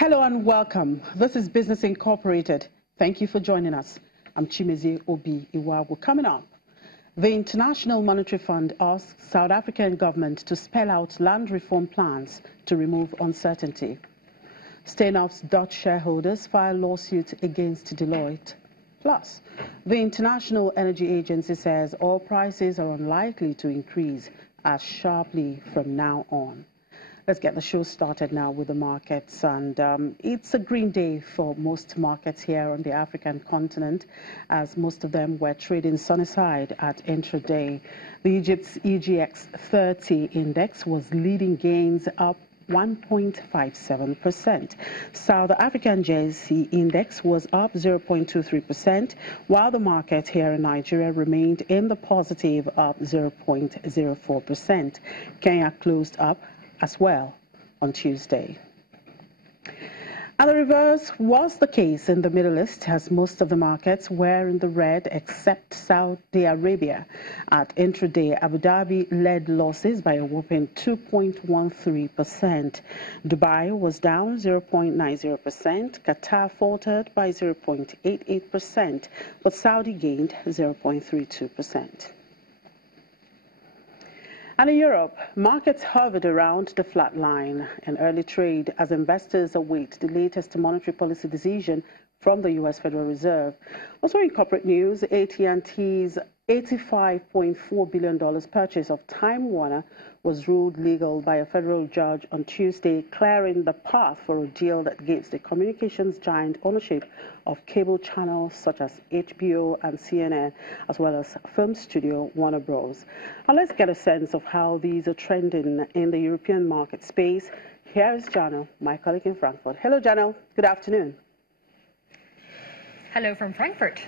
Hello and welcome. This is Business Incorporated. Thank you for joining us. I'm Chimezi Obi Iwago. Coming up, the International Monetary Fund asks South African government to spell out land reform plans to remove uncertainty. Steenhoff's Dutch shareholders file lawsuit against Deloitte. Plus, the International Energy Agency says oil prices are unlikely to increase as sharply from now on. Let's get the show started now with the markets, and it's a green day for most markets here on the African continent, as most of them were trading sunny side at intraday. The Egypt's EGX 30 index was leading gains, up 1.57%. South African JSE index was up 0.23%, while the market here in Nigeria remained in the positive, up 0.04%. Kenya closed up as well on Tuesday. And the reverse was the case in the Middle East, as most of the markets were in the red except Saudi Arabia. At intraday, Abu Dhabi led losses by a whopping 2.13%. Dubai was down 0.90%. Qatar faltered by 0.88%, but Saudi gained 0.32%. And in Europe, markets hovered around the flat line in early trade as investors await the latest monetary policy decision from the U.S. Federal Reserve. Also in corporate news, AT&T's $85.4 billion purchase of Time Warner was ruled legal by a federal judge on Tuesday, clearing the path for a deal that gives the communications giant ownership of cable channels such as HBO and CNN, as well as film studio Warner Bros. Now let's get a sense of how these are trending in the European market space. Here is Janelle, my colleague in Frankfurt. Hello, Janelle. Good afternoon. Hello from Frankfurt.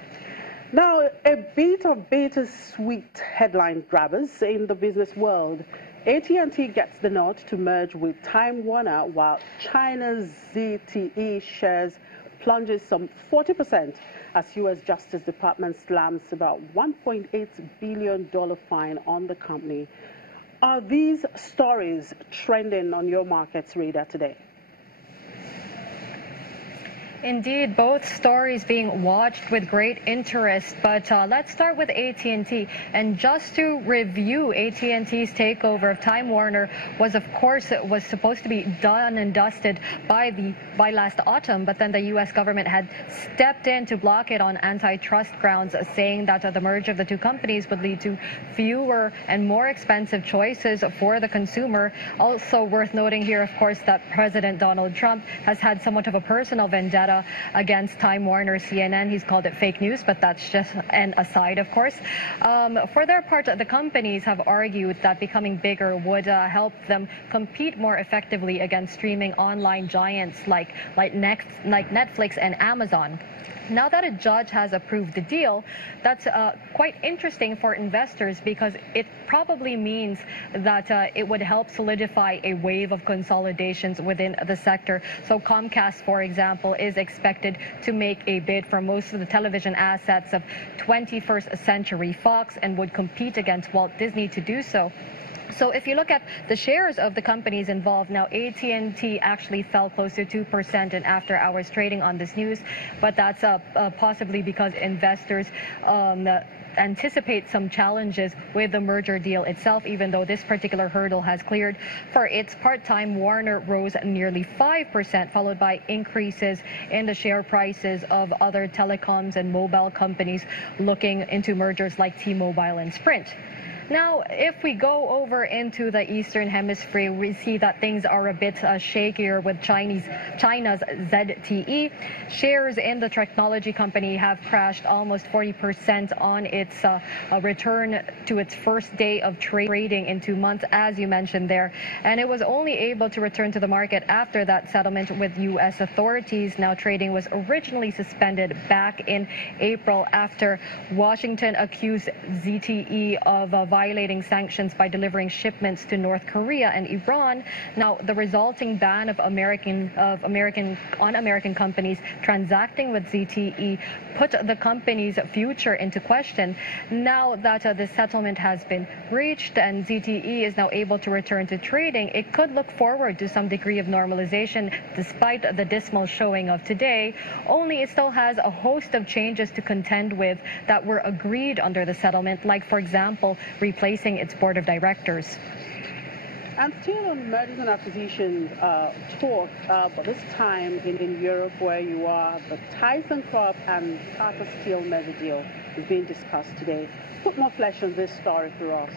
Now, a bit of bittersweet headline grabbers in the business world. AT&T gets the nod to merge with Time Warner, while China's ZTE shares plunges some 40% as U.S. Justice Department slams about $1.8 billion fine on the company. Are these stories trending on your market's radar today? Indeed, both stories being watched with great interest, but let's start with AT&T. And just to review, AT&T's takeover of Time Warner was, of course, was supposed to be done and dusted by last autumn, but then the U.S. government had stepped in to block it on antitrust grounds, saying that the merger of the two companies would lead to fewer and more expensive choices for the consumer. Also worth noting here, of course, that President Donald Trump has had somewhat of a personal vendetta against Time Warner CNN. He's called it fake news, but that's just an aside, of course. For their part, the companies have argued that becoming bigger would help them compete more effectively against streaming online giants like Netflix and Amazon. Now that a judge has approved the deal, that's quite interesting for investors because it probably means that it would help solidify a wave of consolidations within the sector. So Comcast, for example, is expected to make a bid for most of the television assets of 21st Century Fox and would compete against Walt Disney to do so. So if you look at the shares of the companies involved, now AT&T actually fell close to 2% in after-hours trading on this news, but that's possibly because investors anticipate some challenges with the merger deal itself, even though this particular hurdle has cleared. For its part, Time Warner rose nearly 5%, followed by increases in the share prices of other telecoms and mobile companies looking into mergers like T-Mobile and Sprint. Now, if we go over into the Eastern Hemisphere, we see that things are a bit shakier with China's ZTE. Shares in the technology company have crashed almost 40% on its return to its first day of trading in 2 months, as you mentioned there. And it was only able to return to the market after that settlement with U.S. authorities. Now, trading was originally suspended back in April after Washington accused ZTE of violating sanctions by delivering shipments to North Korea and Iran. Now, the resulting ban of American companies transacting with ZTE put the company's future into question. Now that the settlement has been reached and ZTE is now able to return to trading, it could look forward to some degree of normalization despite the dismal showing of today. Only it still has a host of changes to contend with that were agreed under the settlement, like, for example, replacing its board of directors. And still on mergers and acquisitions talk, but this time in Europe where you are, the ThyssenKrupp and Tata Steel merger deal is being discussed today. Put more flesh on this story for us.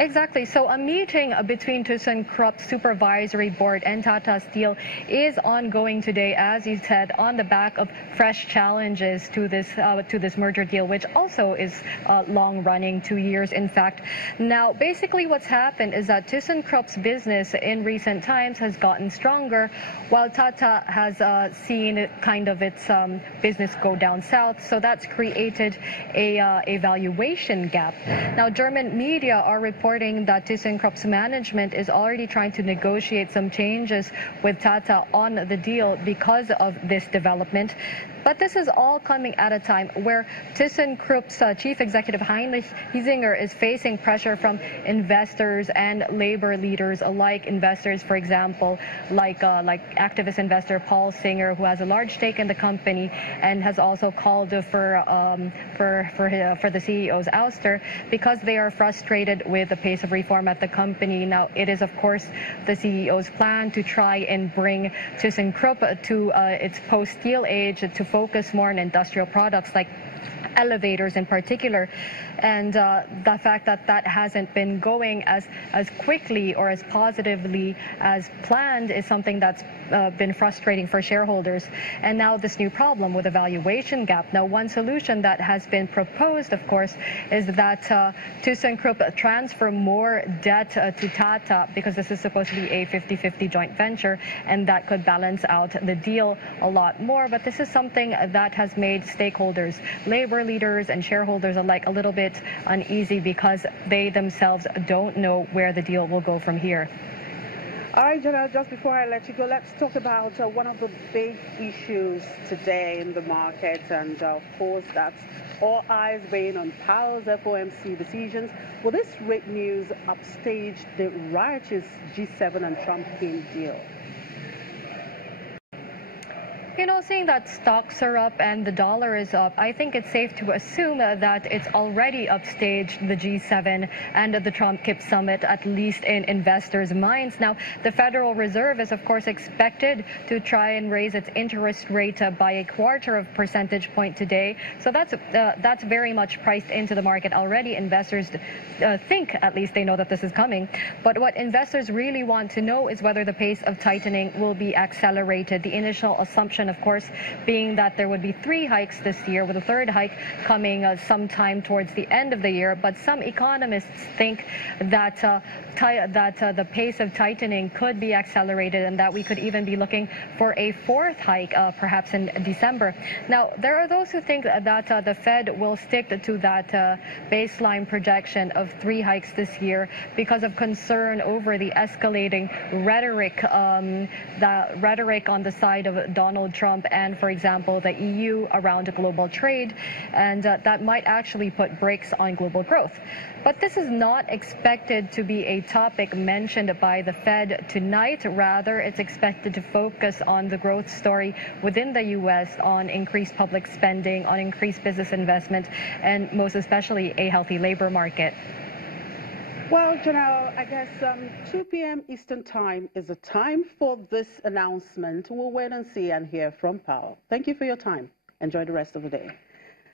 Exactly. So a meeting between ThyssenKrupp's supervisory board and Tata Steel is ongoing today, as you said, on the back of fresh challenges to this merger deal, which also is long running, 2 years, in fact. Now, basically what's happened is that ThyssenKrupp's business in recent times has gotten stronger, while Tata has seen kind of its business go down south. So that's created a valuation gap. Now, German media are reporting that ThyssenKrupp's management is already trying to negotiate some changes with Tata on the deal because of this development. But this is all coming at a time where ThyssenKrupp's chief executive Heinrich Hiesinger is facing pressure from investors and labor leaders alike. Investors, for example, like activist investor Paul Singer, who has a large stake in the company and has also called for the CEO's ouster because they are frustrated with the pace of reform at the company. Now, it is, of course, the CEO's plan to try and bring ThyssenKrupp to its post-steel age, to focus more on industrial products like elevators in particular, and the fact that that hasn't been going as quickly or as positively as planned is something that's been frustrating for shareholders. And now this new problem with a valuation gap. Now, one solution that has been proposed, of course, is that ThyssenKrupp transfer more debt to Tata, because this is supposed to be a 50-50 joint venture, and that could balance out the deal a lot more. But this is something that has made stakeholders, labor leaders and shareholders alike, a little bit uneasy because they themselves don't know where the deal will go from here. All right, Janelle, just before I let you go, let's talk about one of the big issues today in the market, and of course that's all eyes being on Powell's FOMC decisions. Will this rate news upstage the riotous G7 and Trump-Kim deal? You know, seeing that stocks are up and the dollar is up, I think it's safe to assume that it's already upstaged the G7 and the Trump-Kim summit, at least in investors' minds. Now, the Federal Reserve is, of course, expected to try and raise its interest rate by 1/4 percentage point today. So that's very much priced into the market already. Investors think, at least they know that this is coming. But what investors really want to know is whether the pace of tightening will be accelerated. The initial assumption, of course, being that there would be 3 hikes this year, with a 3rd hike coming sometime towards the end of the year. But some economists think that the pace of tightening could be accelerated and that we could even be looking for a 4th hike, perhaps in December. Now, there are those who think that the Fed will stick to that baseline projection of 3 hikes this year because of concern over the escalating rhetoric, on the side of Donald Trump and, for example, the EU around global trade, and that might actually put brakes on global growth. But this is not expected to be a topic mentioned by the Fed tonight. Rather, it's expected to focus on the growth story within the U.S., on increased public spending, on increased business investment, and most especially a healthy labor market. Well, Janelle, I guess 2 p.m. Eastern Time is the time for this announcement. We'll wait and see and hear from Powell. Thank you for your time. Enjoy the rest of the day.